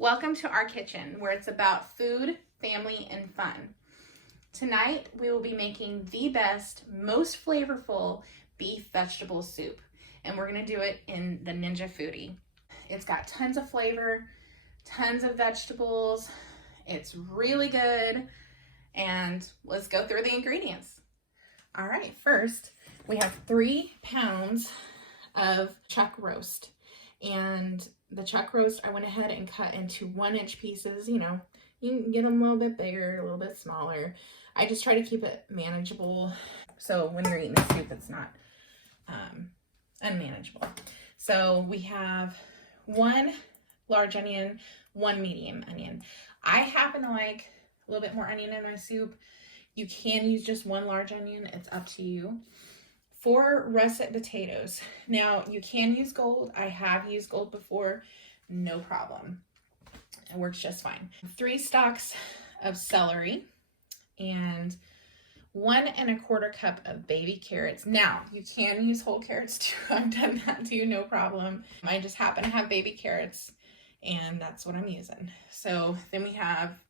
Welcome to our kitchen, where it's about food, family, and fun. Tonight, we will be making the best, most flavorful beef vegetable soup, and we're gonna do it in the Ninja Foodi. It's got tons of flavor, tons of vegetables. It's really good, and let's go through the ingredients. All right, first, we have 3 pounds of chuck roast, and the chuck roast I went ahead and cut into 1-inch pieces. You can get them a little bit bigger, a little bit smaller. I just try to keep it manageable, so when you're eating a soup, it's not unmanageable. So we have 1 large onion, 1 medium onion. I happen to like a little bit more onion in my soup. You can use just 1 large onion, it's up to you. 4 russet potatoes. Now, you can use gold. I have used gold before, no problem. It works just fine. 3 stalks of celery and 1 1/4 cup of baby carrots. Now, you can use whole carrots too. I've done that too, no problem. I just happen to have baby carrots, and that's what I'm using. So then we have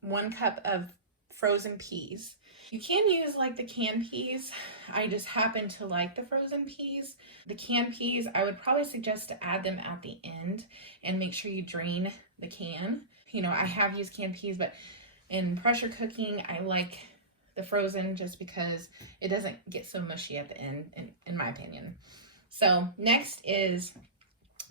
1 cup of frozen peas. You can use like the canned peas. I just happen to like the frozen peas. The canned peas, I would probably suggest to add them at the end and make sure you drain the can. I have used canned peas, but in pressure cooking, I like the frozen just because it doesn't get so mushy at the end, in my opinion. So next is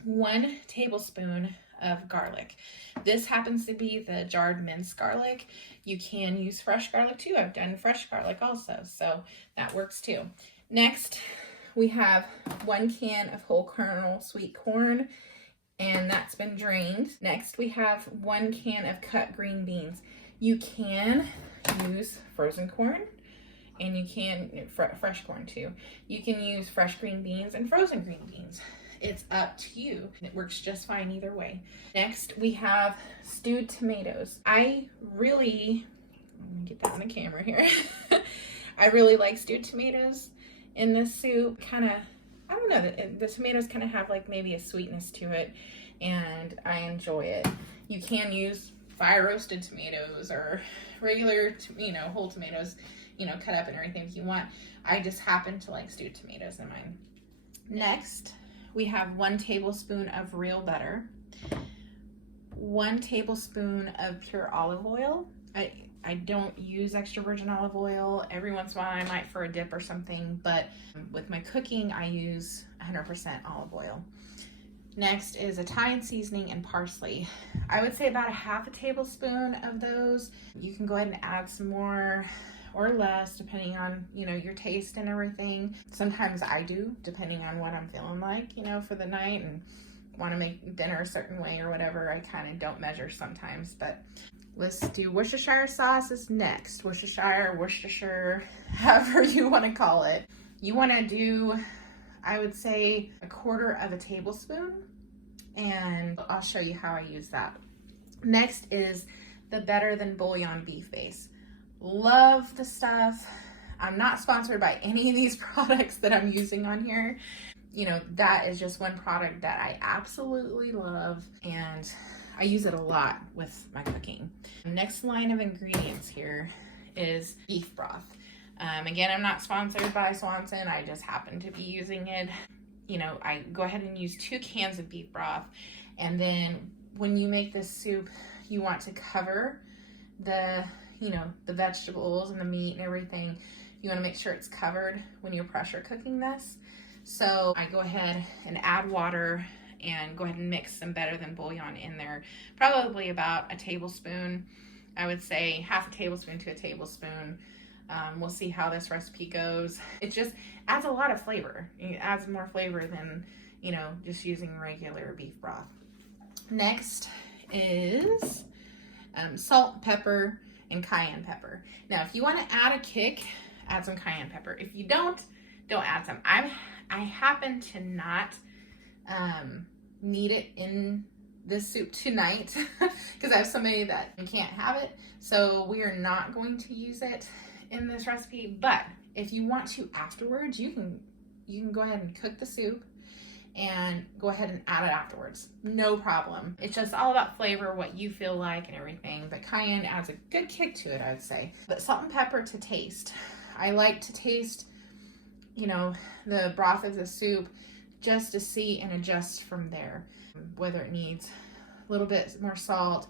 1 tablespoon of garlic. This happens to be the jarred minced garlic. You can use fresh garlic too. I've done fresh garlic also, so that works too. Next, we have 1 can of whole kernel sweet corn, and that's been drained. Next, we have 1 can of cut green beans. You can use frozen corn, and you can fresh corn too. You can use fresh green beans and frozen green beans. It's up to you. It works just fine either way. Next, we have stewed tomatoes. Let me get that on the camera here. I really like stewed tomatoes in this soup. I don't know, the tomatoes kind of have like maybe a sweetness to it, and I enjoy it. You can use fire roasted tomatoes or regular, whole tomatoes, cut up and everything if you want. I just happen to like stewed tomatoes in mine. Next, we have 1 tablespoon of real butter, 1 tablespoon of pure olive oil. I don't use extra virgin olive oil. Every once in a while I might for a dip or something, but with my cooking, I use 100% olive oil. Next is Italian seasoning and parsley. I would say about 1/2 tablespoon of those. You can go ahead and add some more or less depending on your taste and everything. Sometimes I do, depending on what I'm feeling like for the night and want to make dinner a certain way or whatever. I kind of don't measure sometimes, but let's do Worcestershire sauce is next. Worcestershire, however you want to call it. You want to do, I would say, 1/4 tablespoon, and I'll show you how I use that. Next is the Better Than Bouillon beef base. Love the stuff. I'm not sponsored by any of these products that I'm using on here. That is just one product that I absolutely love, and I use it a lot with my cooking. Next line of ingredients here is beef broth. Again, I'm not sponsored by Swanson. I just happen to be using it. I go ahead and use 2 cans of beef broth, and then when you make this soup, you want to cover the vegetables and the meat and everything. You want to make sure it's covered when you're pressure cooking this. So I go ahead and add water and go ahead and mix some Better Than Bouillon in there. Probably about a tablespoon. I would say 1/2 tablespoon to a tablespoon. We'll see how this recipe goes. It just adds a lot of flavor. It adds more flavor than, just using regular beef broth. Next is salt, pepper, and cayenne pepper. Now, if you want to add a kick, add some cayenne pepper. If you don't add some. I happen to not need it in this soup tonight because I have somebody that can't have it, so we are not going to use it in this recipe. But if you want to afterwards, you can go ahead and cook the soup and go ahead and add it afterwards. No problem. It's just all about flavor, what you feel like and everything. But cayenne adds a good kick to it, I would say. But salt and pepper to taste. I like to taste, you know, the broth of the soup just to see and adjust from there, whether it needs a little bit more salt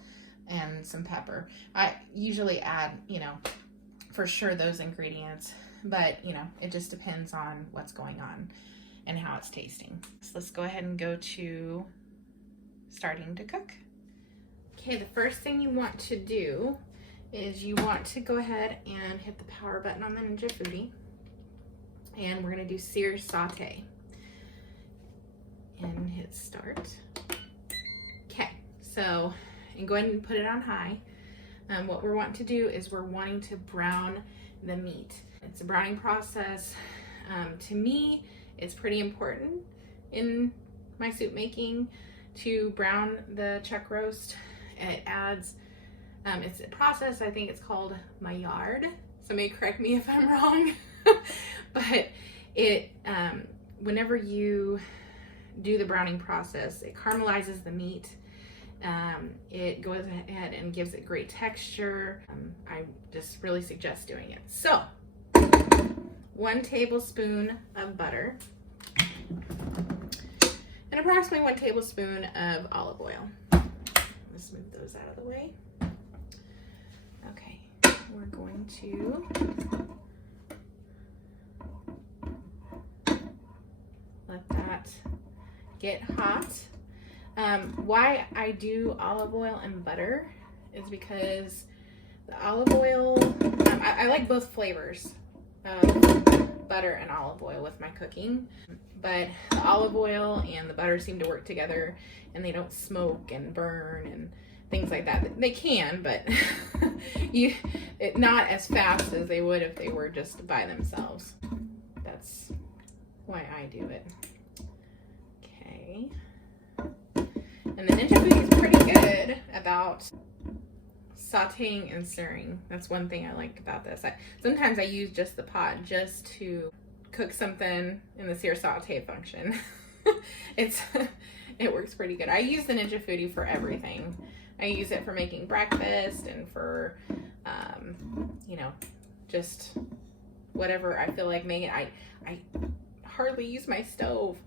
and some pepper. I usually add, you know, for sure those ingredients, but you know, it just depends on what's going on and how it's tasting. So let's go ahead and go to starting to cook. Okay, the first thing you want to do is you want to go ahead and hit the power button on the Ninja Foodi, and we're gonna do sear saute. And hit start. Okay, so, and go ahead and put it on high. What we're wanting to do is we're wanting to brown the meat. It's a browning process. To me, it's pretty important in my soup making to brown the chuck roast. It adds, it's a process, I think it's called Maillard. Somebody correct me if I'm wrong. But it, whenever you do the browning process, it caramelizes the meat. It goes ahead and gives it great texture. I just really suggest doing it. So, 1 tablespoon of butter and approximately 1 tablespoon of olive oil. Let's move those out of the way. Okay, we're going to let that get hot. Why I do olive oil and butter is because the olive oil, I like both flavors of butter and olive oil with my cooking, but the olive oil and the butter seem to work together and they don't smoke and burn and things like that. They can, but not as fast as they would if they were just by themselves. That's why I do it. Okay. And the Ninja Foodi is pretty good about sauteing and stirring. That's one thing I like about this. Sometimes I use just the pot just to cook something in the sear saute function. It works pretty good. I use the Ninja Foodi for everything. I use it for making breakfast and for, you know, just whatever I feel like making. I hardly use my stove.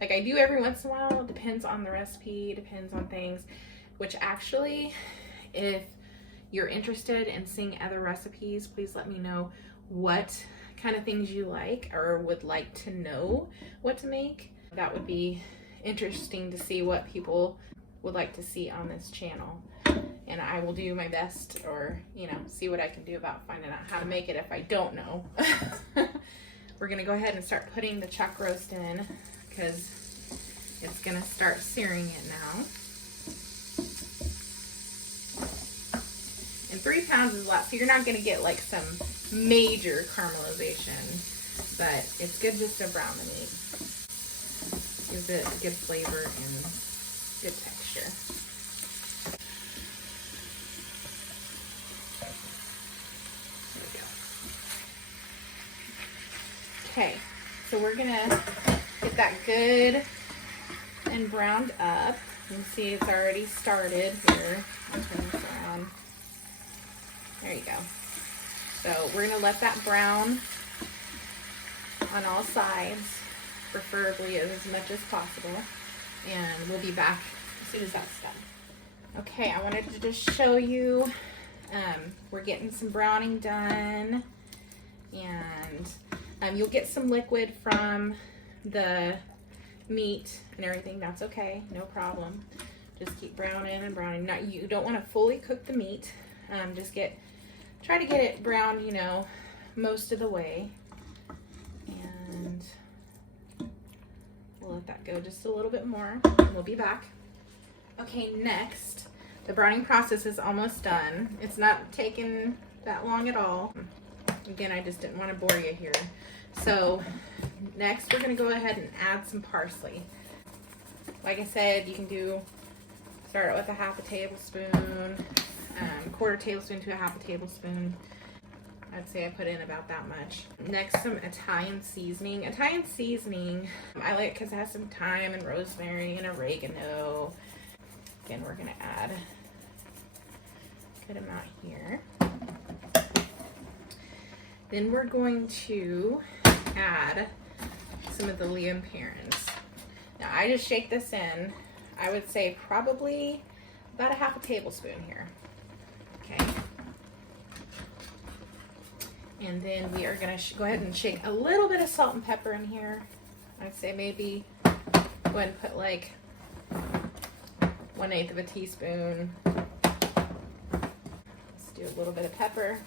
Like I do every once in a while. It depends on the recipe, depends on things, which actually, if you're interested in seeing other recipes, please let me know what kind of things you like or would like to know what to make. That would be interesting to see what people would like to see on this channel. And I will do my best, or, you know, see what I can do about finding out how to make it if I don't know. We're gonna go ahead and start putting the chuck roast in because it's gonna start searing it now. And 3 pounds is a lot, so you're not gonna get like some major caramelization, but it's good just to brown the meat. Gives it a good flavor and good texture. There we go. Okay, so we're gonna get that good and browned up. You can see it's already started here. I'll turn this around. There you go. So we're gonna let that brown on all sides, preferably as much as possible, and we'll be back as soon as that's done. Okay, I wanted to just show you, we're getting some browning done, and you'll get some liquid from the meat and everything. That's okay, no problem. Just keep browning and browning. Now, you don't want to fully cook the meat. Just try to get it browned, you know, most of the way. And we'll let that go just a little bit more, and we'll be back. Okay, next, the browning process is almost done. It's not taking that long at all. Again, I just didn't want to bore you here. So next, we're going to go ahead and add some parsley. Like I said, you can start it with a 1/2 tablespoon, 1/4 tablespoon to a 1/2 tablespoon. I'd say I put in about that much. Next, some Italian seasoning. Italian seasoning, I like because it has some thyme and rosemary and oregano. Again, we're gonna add a good amount here. Then we're going to add some of the Lea Perrins. Now I just shake this in. I would say probably about a half a tablespoon here. Okay. And then we are gonna go ahead and shake a little bit of salt and pepper in here. I'd say maybe go ahead and put like 1/8 of a teaspoon. Let's do a little bit of pepper.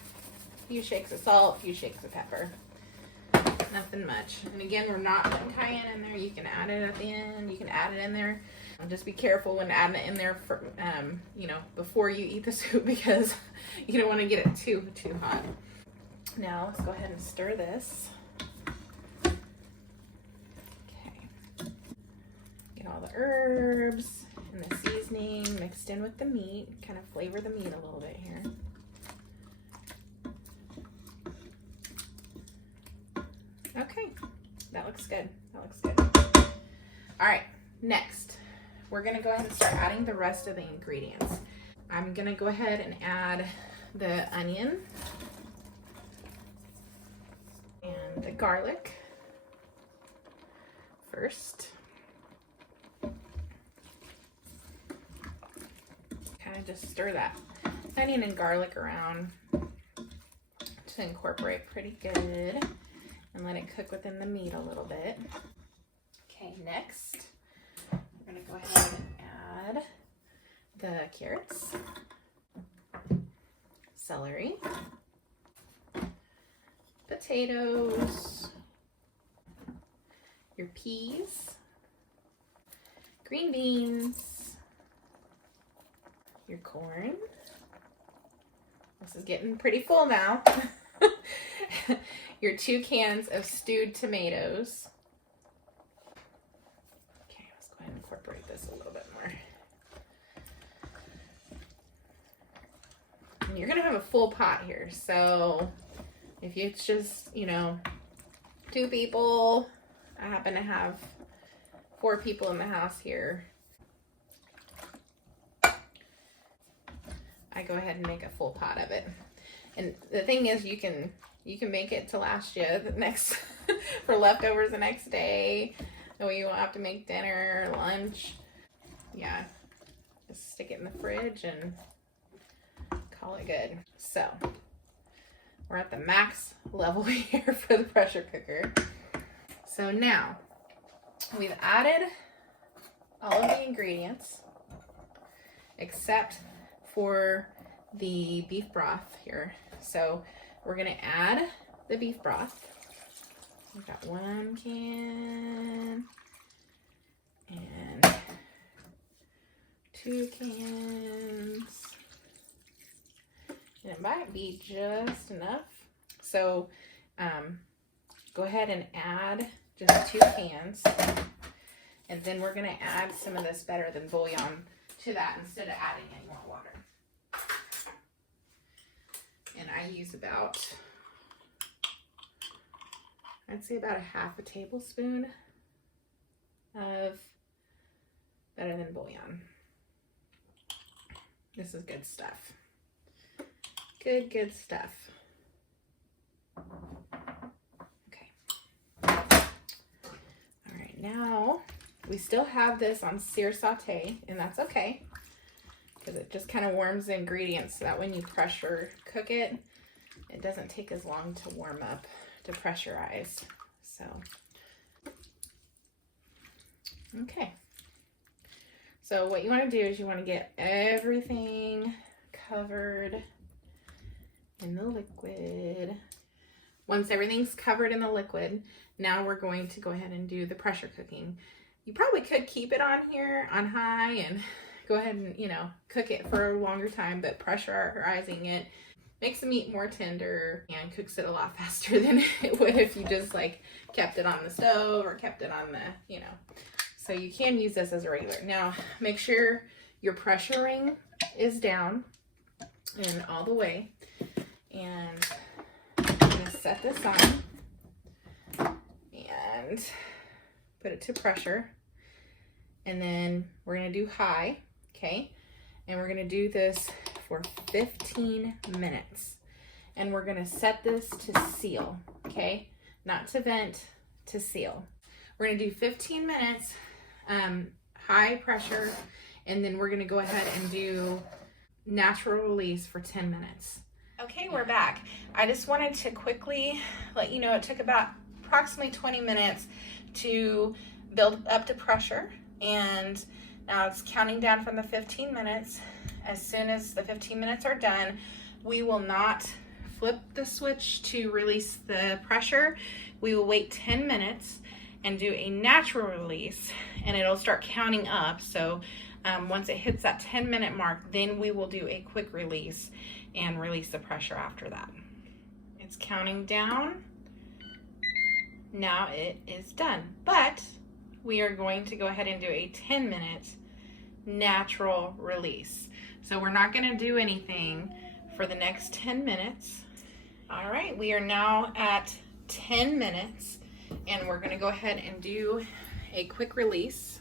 A few shakes of salt, a few shakes of pepper. Nothing much. And again, we're not putting cayenne in there. You can add it at the end. You can add it in there. Just be careful when adding it in there for, you know, before you eat the soup, because you don't want to get it too hot. Now let's go ahead and stir this. Okay. Get all the herbs and the seasoning mixed in with the meat. Kind of flavor the meat a little bit here. Okay, that looks good. That looks good. All right, next, we're gonna go ahead and start adding the rest of the ingredients. I'm gonna go ahead and add the onion and the garlic first. Kind of just stir that onion and garlic around to incorporate pretty good. And let it cook within the meat a little bit. Okay, next, we're gonna go ahead and add the carrots, celery, potatoes, your peas, green beans, your corn. This is getting pretty full now. Your 2 cans of stewed tomatoes. Okay, let's go ahead and incorporate this a little bit more. And you're gonna have a full pot here, so if it's just, you know, 2 people, I happen to have 4 people in the house here, I go ahead and make a full pot of it. And the thing is, you can make it to last you the next for leftovers the next day. That way you won't have to make dinner or lunch. Yeah, just stick it in the fridge and call it good. So we're at the max level here for the pressure cooker. So now we've added all of the ingredients except for the beef broth here. So we're gonna add the beef broth. We've got 1 can and 2 cans. And it might be just enough. So go ahead and add just 2 cans. And then we're gonna add some of this better than bouillon to that instead of adding any more water. And I use about, I'd say about a half a tablespoon of better than bouillon. This is good stuff. Good stuff. Okay. All right, now we still have this on sear saute, and that's okay, because it just kind of warms the ingredients so that when you pressure cook it, it doesn't take as long to warm up, to pressurize. So, okay. So what you want to do is you want to get everything covered in the liquid. Once everything's covered in the liquid, now we're going to go ahead and do the pressure cooking. You probably could keep it on here on high and go ahead and, you know, cook it for a longer time, but pressurizing it makes the meat more tender and cooks it a lot faster than it would if you just like kept it on the stove or kept it on the, you know. So you can use this as a regular. Now, make sure your pressure ring is down and all the way. And set this on and put it to pressure. And then we're gonna do high, okay? And we're gonna do this for 15 minutes. And we're gonna set this to seal, okay? Not to vent, to seal. We're gonna do 15 minutes, high pressure, and then we're gonna go ahead and do natural release for 10 minutes. Okay, we're back. I just wanted to quickly let you know it took about approximately 20 minutes to build up the pressure, and now it's counting down from the 15 minutes. As soon as the 15 minutes are done, we will not flip the switch to release the pressure. We will wait 10 minutes and do a natural release, and it'll start counting up. So once it hits that 10-minute mark, then we will do a quick release and release the pressure after that. It's counting down. Now it is done, but we are going to go ahead and do a 10-minute natural release. So we're not going to do anything for the next 10 minutes. All right, we are now at 10 minutes, and we're going to go ahead and do a quick release.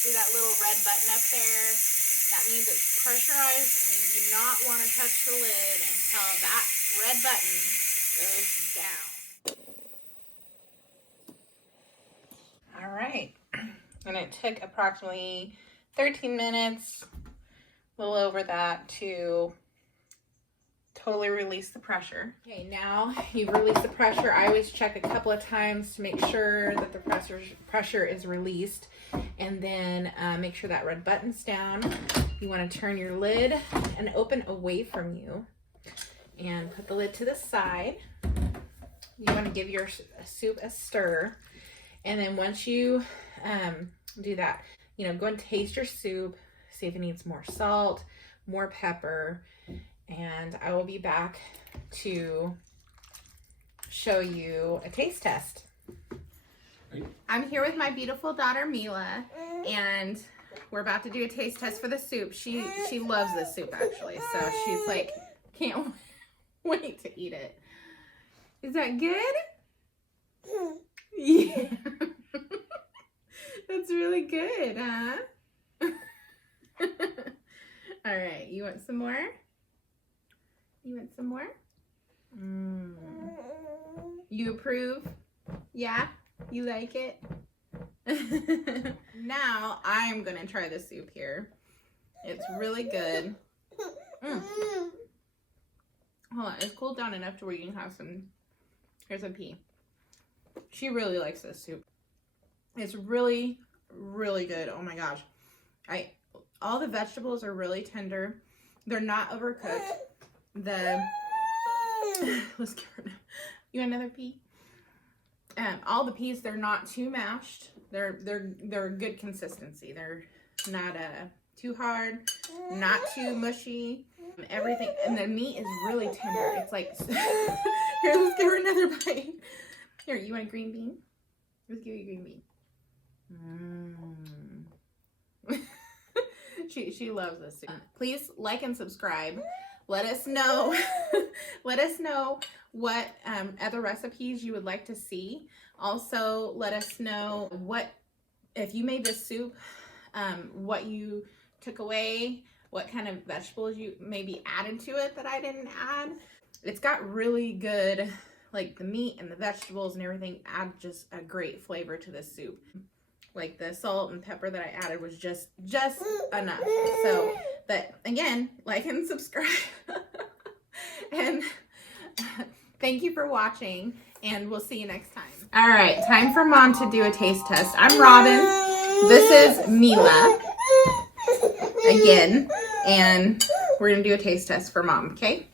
See that little red button up there? That means it's pressurized, and you do not want to touch the lid until that red button goes down. All right, and it took approximately 13 minutes, a little over that, to totally release the pressure. Okay, now you've released the pressure. I always check a couple of times to make sure that the pressure is released, and then make sure that red button's down. You want to turn your lid and open away from you and put the lid to the side. You want to give your soup a stir, and then once you do that, you know, go and taste your soup, see if it needs more salt, more pepper, and I will be back to show you a taste test. I'm here with my beautiful daughter Mila, and we're about to do a taste test for the soup. She loves this soup, actually, so she's like, can't wait to eat it. Is that good? Yeah. That's really good, huh? All right, you want some more? You want some more? You approve? Yeah? You like it? Now I'm gonna try the soup here. It's really good. Hold on, it's cooled down enough to where you can have some. Here's a pea. She really likes this soup. It's really, really good. Oh my gosh. All the vegetables are really tender. They're not overcooked. Let's get rid of. You want another pea? All the peas, they're not too mashed. They're a good consistency. They're not too hard, not too mushy. Everything, and the meat is really tender. It's like, here, let's give her another bite. Here, you want a green bean? Let's give you a green bean. She loves this soup. Please like and subscribe. Let us know. Let us know what other recipes you would like to see. Also, let us know what, if you made this soup, what you took away, what kind of vegetables you maybe added to it that I didn't add. It's got really good, like the meat and the vegetables and everything add just a great flavor to this soup. Like the salt and pepper that I added was just enough. So, but again, like and subscribe. And thank you for watching, and we'll see you next time. All right, time for Mom to do a taste test. I'm Robin. This is Mila. Again, and we're gonna do a taste test for Mom, okay?